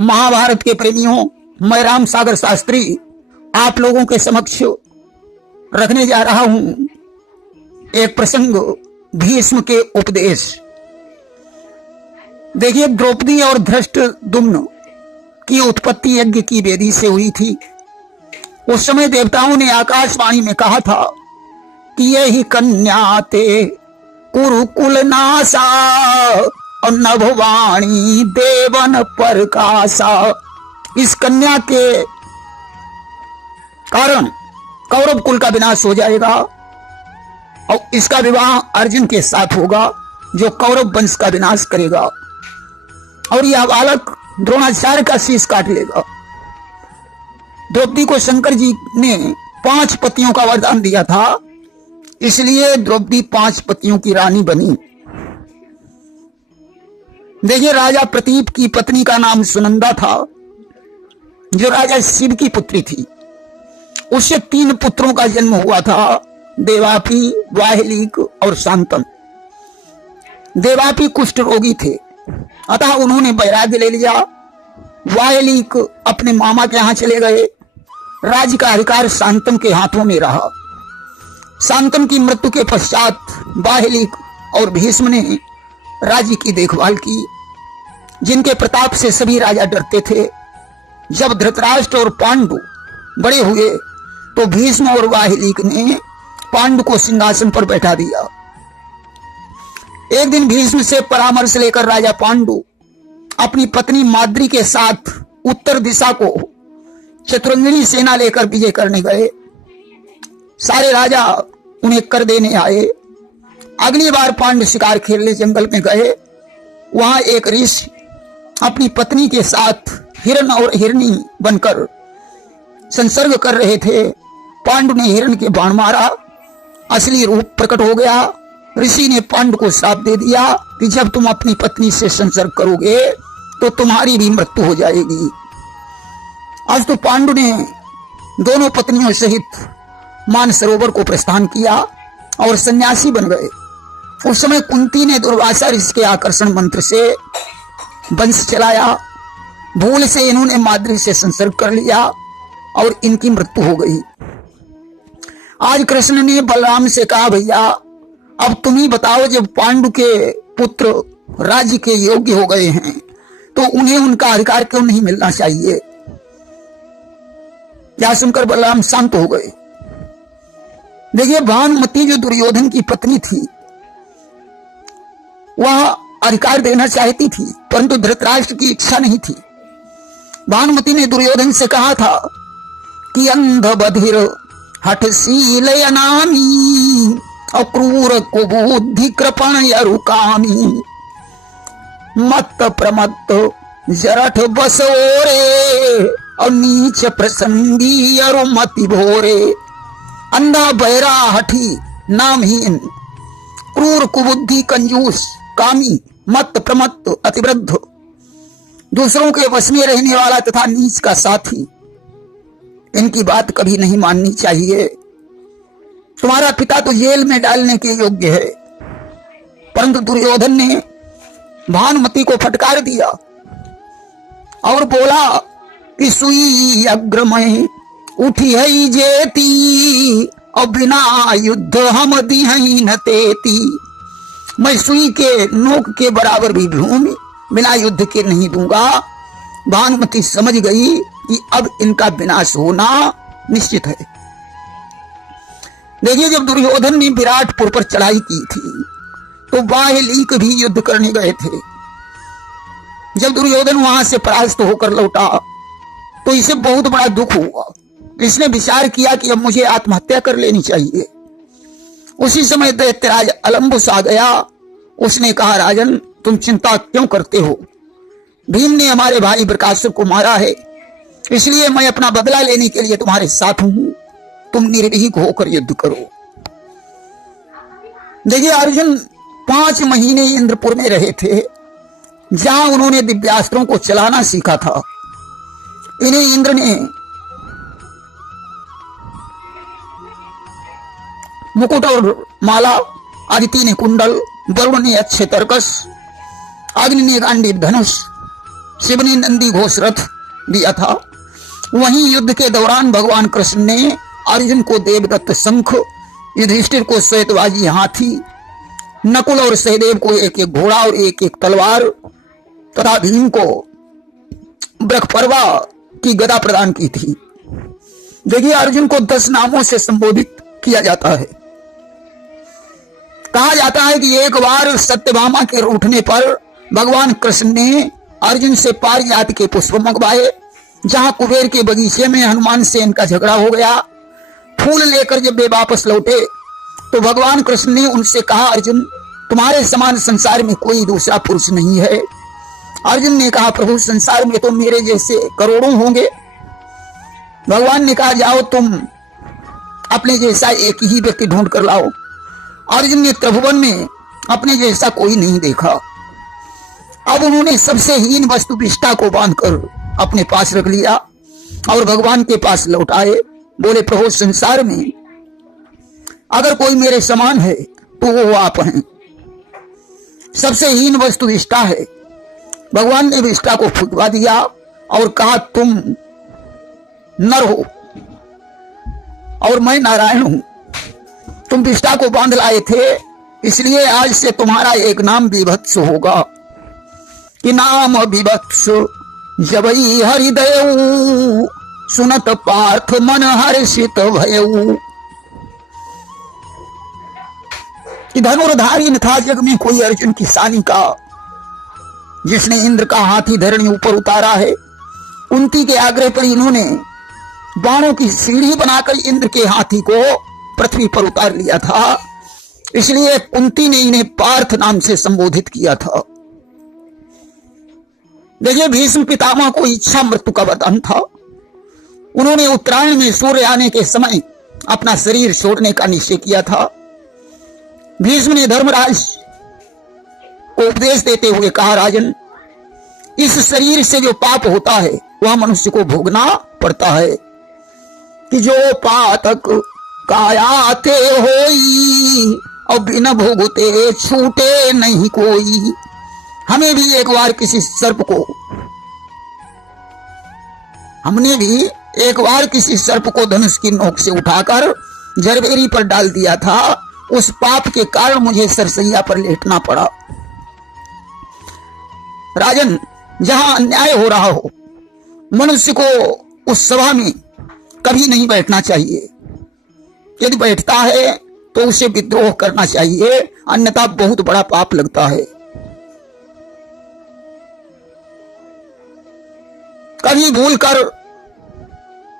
महाभारत के प्रेमियों, मैं राम सागर शास्त्री आप लोगों के समक्ष रखने जा रहा हूं एक प्रसंग, भीष्म के उपदेश। देखिए, द्रौपदी और धृष्टद्युम्न की उत्पत्ति यज्ञ की वेदी से हुई थी। उस समय देवताओं ने आकाशवाणी में कहा था कि ये ही कन्या ते कुरुकुल नासा और नभवाणी देवन प्रकाशा। इस कन्या के कारण कौरव कुल का विनाश हो जाएगा और इसका विवाह अर्जुन के साथ होगा जो कौरव वंश का विनाश करेगा, और यह बालक द्रोणाचार्य का शीश काट लेगा। द्रौपदी को शंकर जी ने 5 पतियों का वरदान दिया था, इसलिए द्रौपदी 5 पतियों की रानी बनी। देखिए, राजा प्रतीप की पत्नी का नाम सुनंदा था, जो राजा शिव की पुत्री थी। उससे 3 पुत्रों का जन्म हुआ था, देवापी, वाहिलीक और शांतन। देवापी कुष्ठ रोगी थे, अतः उन्होंने वैराग्य ले लिया। वाहिलीक अपने मामा के यहां चले गए। राज्य का अधिकार शांतन के हाथों में रहा। शांतन की मृत्यु के पश्चात वाहिलीक और भीष्म ने राज्य की देखभाल की, जिनके प्रताप से सभी राजा डरते थे। जब धृतराष्ट्र और पांडु बड़े हुए तो भीष्म और वाहिलीक ने पांडु को सिंहासन पर बैठा दिया। एक दिन भीष्म से परामर्श लेकर राजा पांडु अपनी पत्नी माद्री के साथ उत्तर दिशा को चतुरंगिनी सेना लेकर विजय करने गए। सारे राजा उन्हें कर देने आए। अगली बार पांडु शिकार खेलने जंगल में गए। वहां एक ऋषि अपनी पत्नी के साथ हिरण और हिरनी बनकर संसर्ग कर रहे थे। पांडु ने हिरण के बाण मारा, असली रूप प्रकट हो गया। ऋषि ने पांडु को श्राप दे दिया कि जब तुम अपनी पत्नी से संसर्ग करोगे तो तुम्हारी भी मृत्यु हो जाएगी। आज तो पांडु ने दोनों पत्नियों सहित मानसरोवर को प्रस्थान किया और सन्यासी बन गए। उस समय कुंती ने दुर्वासा ऋषि के आकर्षण मंत्र से वंश चलाया। भूल से इन्होंने माद्री से संसर्ग कर लिया और इनकी मृत्यु हो गई। आज कृष्ण ने बलराम से कहा, भैया अब तुम ही बताओ, जब पांडु के पुत्र राज्य के योग्य हो गए हैं तो उन्हें उनका अधिकार क्यों नहीं मिलना चाहिए। क्या सुनकर बलराम शांत हो गए। देखिए, भानुमति जो दुर्योधन की पत्नी थी, वह अधिकार देना चाहती थी, परंतु धृतराष्ट्र की इच्छा नहीं थी। भानुमति ने दुर्योधन से कहा था कि अंध बधिर हठशील अनामी अक्रूर कुबुद्धि कृपण यरुकामी मत्त प्रमत्त जरठ बसोरे और नीच प्रसंगी अरुमति भोरे। अंधा बहरा हठी नामहीन, क्रूर कुबुद्धि कंजूस कामी, मत प्रमत्त अतिवृद्ध, दूसरों के वश में रहने वाला तथा नीच का साथी, इनकी बात कभी नहीं माननी चाहिए। तुम्हारा पिता तो जेल में डालने के योग्य है। परंतु दुर्योधन ने भानुमति को फटकार दिया और बोला कि सुई अग्रमय उठी है जेती और बिना युद्ध हम दिहई न तेती। मैं सुई के नोक के बराबर भी भूमि बिना युद्ध के नहीं दूंगा। भानुमति समझ गई कि अब इनका विनाश होना निश्चित है। देखिए, जब दुर्योधन ने विराटपुर पर चढ़ाई की थी तो वाहिलीक भी युद्ध करने गए थे। जब दुर्योधन वहां से परास्त होकर लौटा तो इसे बहुत बड़ा दुख हुआ। इसने विचार किया कि अब मुझे आत्महत्या कर लेनी चाहिए। उसी समय दैत्यराज अलम्बुस आ गया। उसने कहा, राजन तुम चिंता क्यों करते हो? भीम ने हमारे भाई बृकासुर को मारा है, इसलिए मैं अपना बदला लेने के लिए तुम्हारे साथ हूं। तुम निर्भीक होकर युद्ध करो। देखिए, अर्जुन 5 महीने इंद्रपुर में रहे थे, जहां उन्होंने दिव्यास्त्रों को चलाना सीखा था। इन्हें इंद्र ने मुकुट और माला, आदित्य ने कुंडल, वरुण ने अच्छे तरकस, अग्नि ने गांडीव धनुष, शिव ने नंदी घोष रथ दिया था। वहीं युद्ध के दौरान भगवान कृष्ण ने अर्जुन को देवदत्त शंख, युधिष्ठिर को श्वेतवाजी हाथी, नकुल और सहदेव को एक एक घोड़ा और एक एक तलवार तथा भीम को ब्रखपर्वा की गदा प्रदान की थी। देखिए, अर्जुन को 10 नामों से संबोधित किया जाता है। कहा जाता है कि एक बार सत्यभामा के रूठने पर भगवान कृष्ण ने अर्जुन से पारिजात के पुष्प मंगवाए। जहां कुबेर के बगीचे में हनुमान से इनका झगड़ा हो गया, फूल लेकर जब वे वापस लौटे तो भगवान कृष्ण ने उनसे कहा, अर्जुन, तुम्हारे समान संसार में कोई दूसरा पुरुष नहीं है। अर्जुन ने कहा, प्रभु, संसार में तो मेरे जैसे करोड़ों होंगे। भगवान ने कहा, जाओ तुम अपने जैसा एक ही व्यक्ति ढूंढ कर लाओ। अर्जुन ने त्रिभुवन में अपने जैसा कोई नहीं देखा। अब उन्होंने सबसे हीन वस्तु विष्ठा को बांधकर अपने पास रख लिया और भगवान के पास लौट आए। बोले, प्रभु, संसार में अगर कोई मेरे समान है तो वो आप हैं। सबसे हीन वस्तु विष्ठा है। भगवान ने विष्ठा को फुकवा दिया और कहा, तुम नर हो और मैं नारायण हूं। तुम विष्ठा को बांध लाए थे, इसलिए आज से तुम्हारा एक नाम विभत्स होगा कि नाम विभत्स जबई हरिदयऊ, सुनत पार्थ मन हर्षित भयऊ। कि धनुर्धारी न था जग में कोई अर्जुन की सानी का, जिसने इंद्र का हाथी धरणी ऊपर उतारा है। कुंती के आग्रह पर इन्होंने बाणों की सीढ़ी बनाकर इंद्र के हाथी को पृथ्वी पर उतार लिया था। इसलिए कुंती ने इन्हें पार्थ नाम से संबोधित किया था। देखिए, भीष्म पितामह को इच्छा मृत्यु का वरदान था। उन्होंने उत्तरायण में सूर्य आने के समय अपना शरीर छोड़ने का निश्चय किया था। भीष्म ने धर्मराज को उपदेश देते हुए कहा, राजन, इस शरीर से जो पाप होता है वह मनुष्य को भोगना पड़ता है कि जो पातक कायाते होई और बिना भोगते छूटे नहीं कोई। हमने भी एक बार किसी सर्प को धनुष की नोक से उठाकर जरबेरी पर डाल दिया था। उस पाप के कारण मुझे सरसैया पर लेटना पड़ा। राजन, जहां अन्याय हो रहा हो, मनुष्य को उस सभा में कभी नहीं बैठना चाहिए। यदि बैठता है तो उसे विद्रोह करना चाहिए, अन्यथा बहुत बड़ा पाप लगता है। कभी भूलकर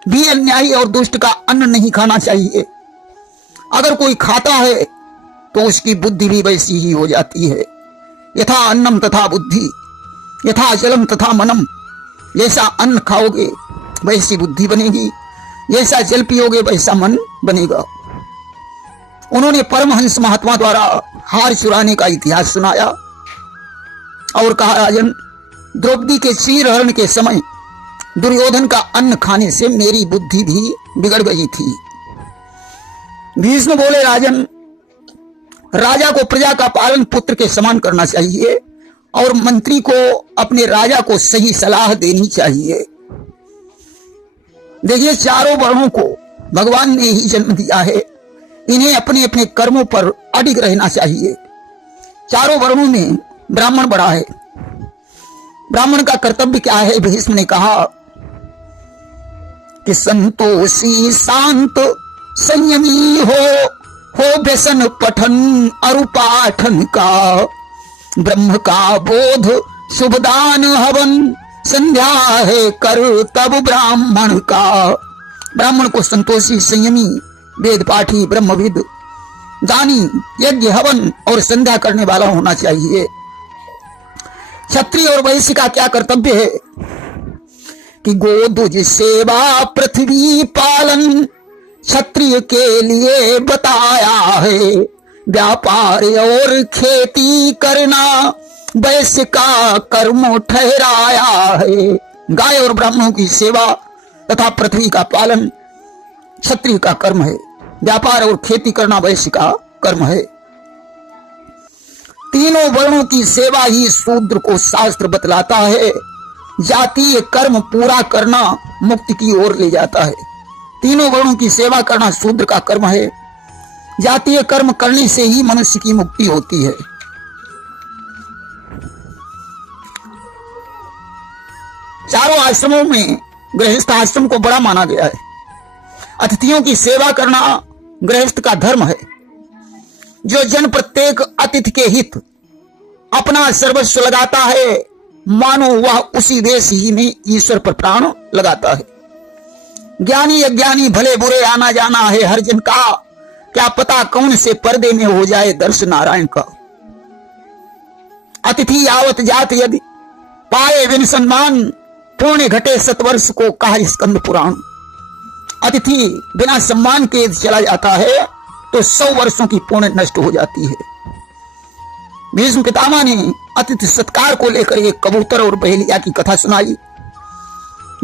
भी अन्यायी और दुष्ट का अन्न नहीं खाना चाहिए। अगर कोई खाता है तो उसकी बुद्धि भी वैसी ही हो जाती है। यथा अन्नम तथा बुद्धि, यथा जलम तथा मनम। जैसा अन्न खाओगे वैसी बुद्धि बनेगी, जैसा जल पियोगे वैसा मन बनेगा। उन्होंने परमहंस महात्मा द्वारा हार चुराने का इतिहास सुनाया और कहा, राजन, द्रौपदी के चीरहरण के समय दुर्योधन का अन्न खाने से मेरी बुद्धि भी बिगड़ गई थी। भीष्म बोले, राजन, राजा को प्रजा का पालन पुत्र के समान करना चाहिए और मंत्री को अपने राजा को सही सलाह देनी चाहिए। देखिए, चारों वर्णों को भगवान ने ही जन्म दिया है। इन्हें अपने अपने कर्मों पर अडिग रहना चाहिए। चारों वर्णों में ब्राह्मण बड़ा है। ब्राह्मण का कर्तव्य क्या है? भीष्म ने कहा कि संतोषी शांत संयमी हो व्यसन पठन अरुपाठन का, ब्रह्म का बोध शुभदान हवन, संध्या है कर तब ब्राह्मण का। ब्राह्मण को संतोषी, संयमी, वेद पाठी, ब्रह्मविद, दानी, यज्ञ, हवन और संध्या करने वाला होना चाहिए। क्षत्रिय और वैश्य का क्या कर्तव्य है कि गोदुज सेवा पृथ्वी पालन क्षत्रिय के लिए बताया है। व्यापार और खेती करना वैश्य का कर्म ठहराया है। गाय और ब्राह्मणों की सेवा तथा पृथ्वी का पालन क्षत्रिय का कर्म है। व्यापार और खेती करना वैश्य का कर्म है। तीनों वर्णों की सेवा ही शूद्र को शास्त्र बतलाता है। जातीय कर्म पूरा करना मुक्ति की ओर ले जाता है। तीनों वर्णों की सेवा करना शूद्र का कर्म है। जातीय कर्म करने से ही मनुष्य की मुक्ति होती है। चारों आश्रमों में गृहस्थ आश्रम को बड़ा माना गया है। अतिथियों की सेवा करना गृहस्थ का धर्म है। जो जन प्रत्येक अतिथि के हित अपना सर्वस्व लगाता है, मानो वह उसी देश ही में ईश्वर पर प्राण लगाता है। ज्ञानी अज्ञानी भले बुरे आना जाना है हर जन का, क्या पता कौन से पर्दे में हो जाए दर्श नारायण का। अतिथि आवत जात यदि पाए बिन सम्मान, पुण्य घटे सतवर्ष को कहा स्कंद पुराण। अतिथि बिना सम्मान के चला जाता है तो 100 वर्षों की पुण्य नष्ट हो जाती है। भीष्म पितामह ने अतिथि सत्कार को लेकर एक कबूतर और बहेलिया की कथा सुनाई।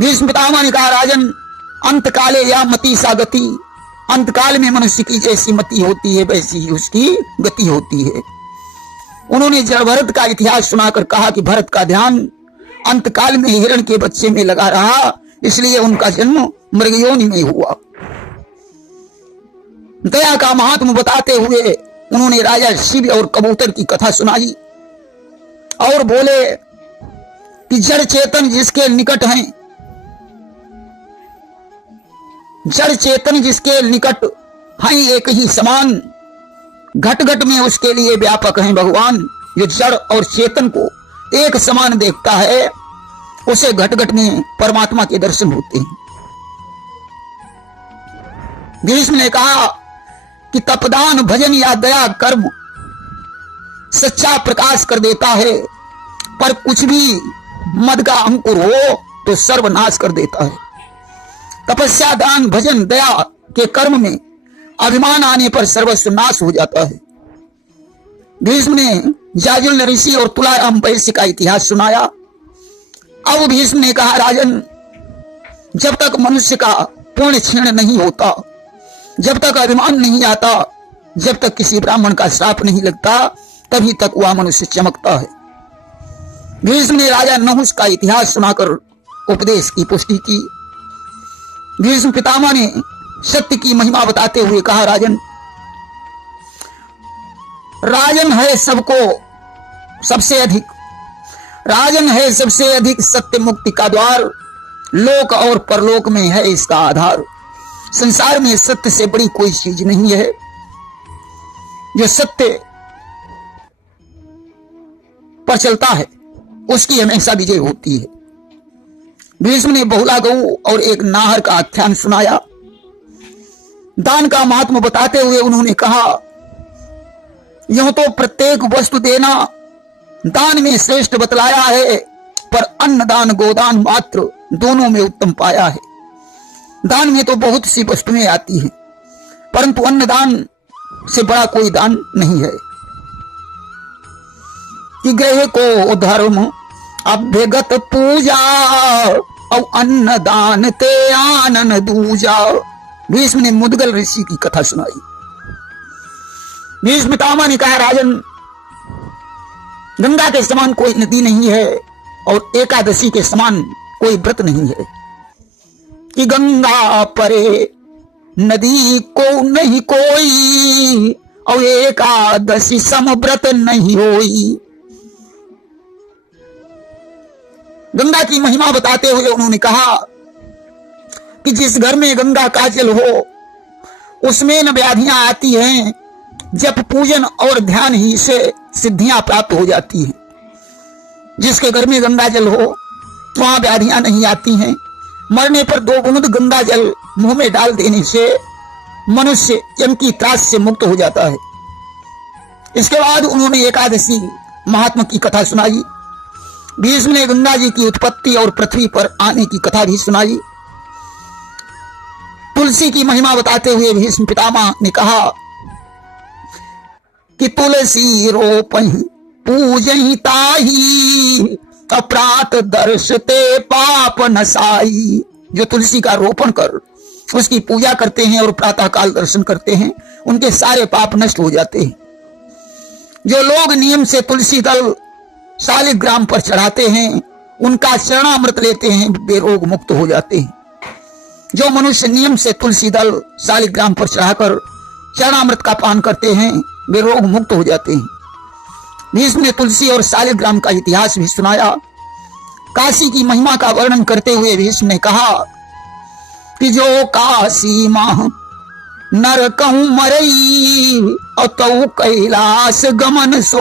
भीष्म पितामह ने कहा, राजन, अंत काले या मति सा गति। अंतकाल में मनुष्य की जैसी मति होती है वैसी ही उसकी गति होती है। उन्होंने जड़ भरत का इतिहास सुनाकर कहा कि भरत का ध्यान अंतकाल में हिरण के बच्चे में लगा रहा, इसलिए उनका जन्म मृगयोनि में हुआ। दया का महात्म बताते हुए उन्होंने राजा शिव और कबूतर की कथा सुनाई और बोले कि जड़ चेतन जिसके निकट हैं, जड़ चेतन जिसके निकट हैं एक ही समान, घट घट में उसके लिए व्यापक हैं भगवान। जो जड़ और चेतन को एक समान देखता है उसे घट घट में परमात्मा के दर्शन होते हैं। भीष्म ने कहा कि तपदान भजन या दया कर्म सच्चा प्रकाश कर देता है, पर कुछ भी मद का अंकुर हो तो सर्वनाश कर देता है। तपस्या दान भजन दया के कर्म में अभिमान आने पर सर्वस्व नाश हो जाता है। भीष्म ने जाजुल ऋषि और तुलाराम वैश्य का इतिहास सुनाया। अब भीष्म ने कहा, राजन, जब तक मनुष्य का पुण्य क्षीण नहीं होता, जब तक अभिमान नहीं आता, जब तक किसी ब्राह्मण का श्राप नहीं लगता, तभी तक वह मनुष्य चमकता है। भीष्म ने राजा नहुष का इतिहास सुनाकर उपदेश की पुष्टि की। भीष्म पितामह ने सत्य की महिमा बताते हुए कहा, राजन, राजन है सबको सबसे अधिक, राजन है सबसे अधिक सत्य मुक्ति का द्वार, लोक और परलोक में है इसका आधार। संसार में सत्य से बड़ी कोई चीज नहीं है। जो सत्य पर चलता है उसकी हमेशा विजय होती है। भीष्म ने बहुला गऊ और एक नाहर का आख्यान सुनाया। दान का महात्मा बताते हुए उन्होंने कहा, यूं तो प्रत्येक वस्तु देना दान में श्रेष्ठ बतलाया है, पर अन्नदान गोदान मात्र दोनों में उत्तम पाया है। दान में तो बहुत सी वस्तुएं आती हैं, परंतु अन्नदान से बड़ा कोई दान नहीं है। कि गृह को धर्म अभ्यगत पूजा और अन्नदान ते आनन दूजा। भीष्म ने मुद्गल ऋषि की कथा सुनाई। भीष्म पितामह ने कहा, राजन, गंगा के समान कोई नदी नहीं है और एकादशी के समान कोई व्रत नहीं है। कि गंगा परे नदी को नहीं कोई और एकादशी सम व्रत नहीं होई। गंगा की महिमा बताते हुए उन्होंने कहा कि जिस घर में गंगा का जल हो उसमें न व्याधियां आती हैं, जब पूजन और ध्यान ही से सिद्धियां प्राप्त हो जाती हैं। जिसके घर में गंगा जल हो वहां व्याधियां नहीं आती हैं। मरने पर 2 बूंद गंगा जल मुंह में डाल देने से मनुष्य यम की त्रास से मुक्त हो जाता है। इसके बाद उन्होंने एकादशी महात्मा की कथा सुनाई। भीष्म ने गंगा जी की उत्पत्ति और पृथ्वी पर आने की कथा भी सुनाई। तुलसी की महिमा बताते हुए भीष्म पितामह ने कहा कि तुलसी रोपहि पूजहि ताही, अपरात दर्शते पाप नसाई। जो तुलसी का रोपण कर उसकी पूजा करते हैं और प्रातः काल दर्शन करते हैं, उनके सारे पाप नष्ट हो जाते हैं। जो लोग नियम से तुलसी दल शालिग्राम पर चढ़ाते हैं उनका शरणामृत लेते हैं वे रोग मुक्त हो जाते हैं। जो मनुष्य नियम से तुलसी दल शालिग्राम पर चढ़ाकर चरणामृत का पान करते हैं वे रोग मुक्त हो जाते हैं। भीष्म ने तुलसी और शालिग्राम का इतिहास भी सुनाया। काशी की महिमा का वर्णन करते हुए भीष्म ने कहा कि जो काशी माह नर कहूं मरई और तऊ कैलाश गमन सो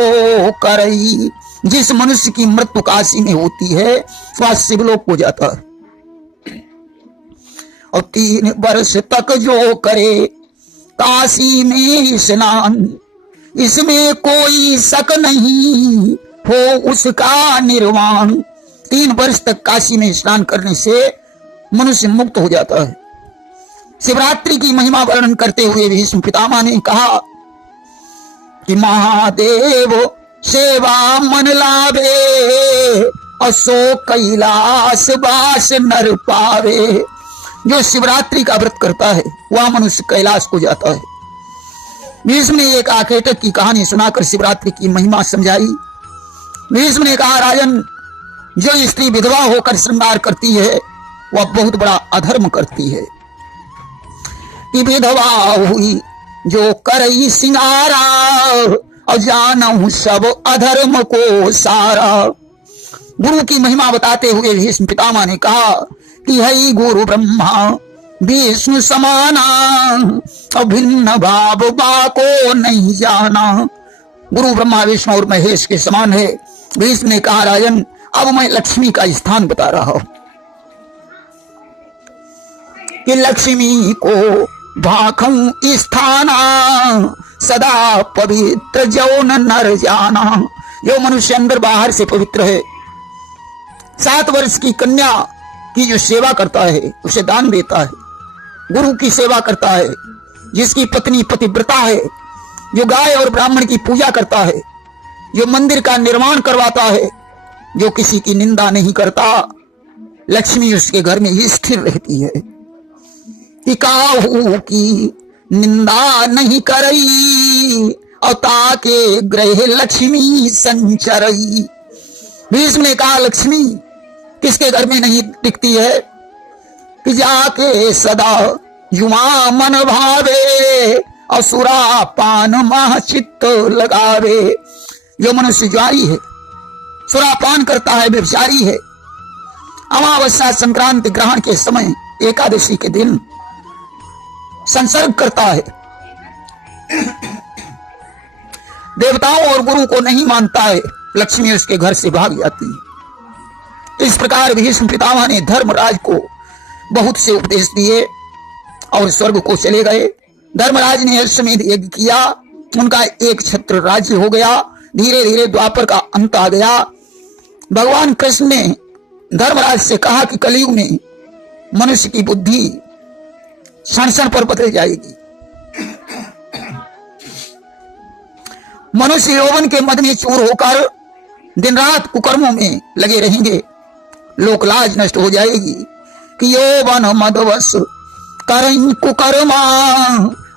करई। जिस मनुष्य की मृत्यु काशी में होती है वह शिवलोक हो जाता है। और 3 वर्ष तक जो करे काशी में स्नान, इसमें कोई शक नहीं हो उसका निर्वाण। 3 वर्ष तक काशी में स्नान करने से मनुष्य मुक्त हो जाता है। शिवरात्रि की महिमा वर्णन करते हुए भीष्म पितामह ने कहा कि महादेव सेवा मन लावे और सो कैलाश वास नर पावे। जो शिवरात्रि का व्रत करता है वह मनुष्य कैलाश को जाता है। भीष्म ने एक आखेटक की कहानी सुनाकर शिवरात्रि की महिमा समझाई। भीष्म ने कहा, राजन, जो स्त्री विधवा होकर श्रृंगार करती है वह बहुत बड़ा अधर्म करती है। कि विधवा हुई जो करई सिंगारा और जानहु सब अधर्म को सारा। गुरु की महिमा बताते हुए भीष्म पितामह ने कहा कि है गुरु ब्रह्मा विष्णु समाना और भिन्न भाव बाको नहीं जाना। गुरु ब्रह्मा विष्णु और महेश के समान है। भीष्म ने कहा, राजन, अब मैं लक्ष्मी का स्थान बता रहा हूं कि लक्ष्मी को भाखं स्थाना सदा पवित्र जौन नर जाना। जो मनुष्य अंदर बाहर से पवित्र है, 7 वर्ष की कन्या की जो सेवा करता है उसे दान देता है, गुरु की सेवा करता है, जिसकी पत्नी पतिव्रता है, जो गाय और ब्राह्मण की पूजा करता है, जो मंदिर का निर्माण करवाता है, जो किसी की निंदा नहीं करता, लक्ष्मी उसके घर में ही स्थिर रहती है। कि काहू की निंदा नहीं करई और ताके ग्रह लक्ष्मी संचरई। भीष्म ने कहा, लक्ष्मी किसके घर में नहीं टिकती है? कि जाके सदा युवा मन भावे और सुरा पान मह चित्त लगावे। जो मनुष्य जुआरी है, सुरापान करता है, व्यभिचारी है, अमावस्या संक्रांति ग्रहण के समय एकादशी के दिन संसर्ग करता है, देवताओं और गुरु को नहीं मानता है, लक्ष्मी उसके घर से भाग जाती है। इस प्रकार भीष्म पितामह ने धर्मराज को बहुत से उपदेश दिए और स्वर्ग को चले गए। धर्मराज ने अश्वमेध यज्ञ किया, उनका एक छत्र राज्य हो गया। धीरे धीरे द्वापर का अंत आ गया। भगवान कृष्ण ने धर्मराज से कहा कि कलयुग में मनुष्य की बुद्धि क्षण क्षण पर बदल जाएगी। मनुष्य यौवन के मद में चूर होकर दिन रात कुकर्मों में लगे रहेंगे, लोकलाज नष्ट हो जाएगी। कि यौवन मदवश करई कुकर्मा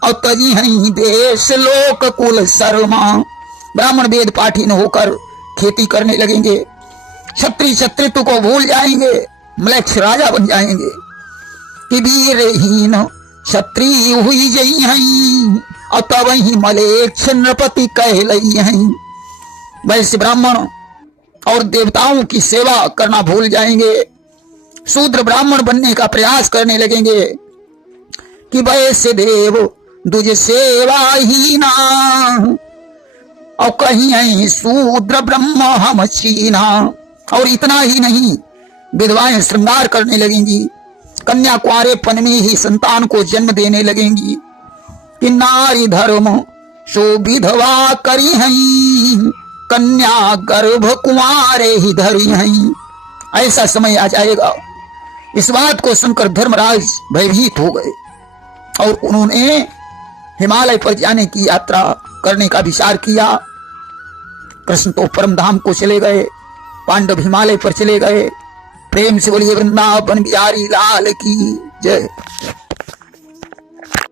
और तजी हई देश लोक कुल शर्मा। ब्राह्मण वेद पाठी न होकर खेती करने लगेंगे, क्षत्रिय क्षत्रित्व को भूल जाएंगे, म्लेच्छ राजा बन जाएंगे। कि वीरहीन क्षत्रिय हुई जई हई और तब ही मलेच्छ नृपति कहलई हई। वैश्य ब्राह्मण और देवताओं की सेवा करना भूल जाएंगे, शूद्र ब्राह्मण बनने का प्रयास करने लगेंगे। कि वैश्य देव दुज सेवा ही ना और कहीं शूद्र ब्रह्म हम छीना। और इतना ही नहीं, विधवाएं श्रृंगार करने लगेंगी, कन्या कुंवारेपन में ही संतान को जन्म देने लगेंगी। कि नारी धर्म सो विधवा करी हई कन्या गर्भ कुंवारे ही धरी हई। ऐसा समय आ जाएगा। इस बात को सुनकर धर्मराज भयभीत हो गए और उन्होंने हिमालय पर जाने की यात्रा करने का विचार किया। कृष्ण तो परम धाम को चले गए, पांडव हिमालय पर चले गए। प्रेम से बोलिए वृंदावन बिहारी लाल की जय।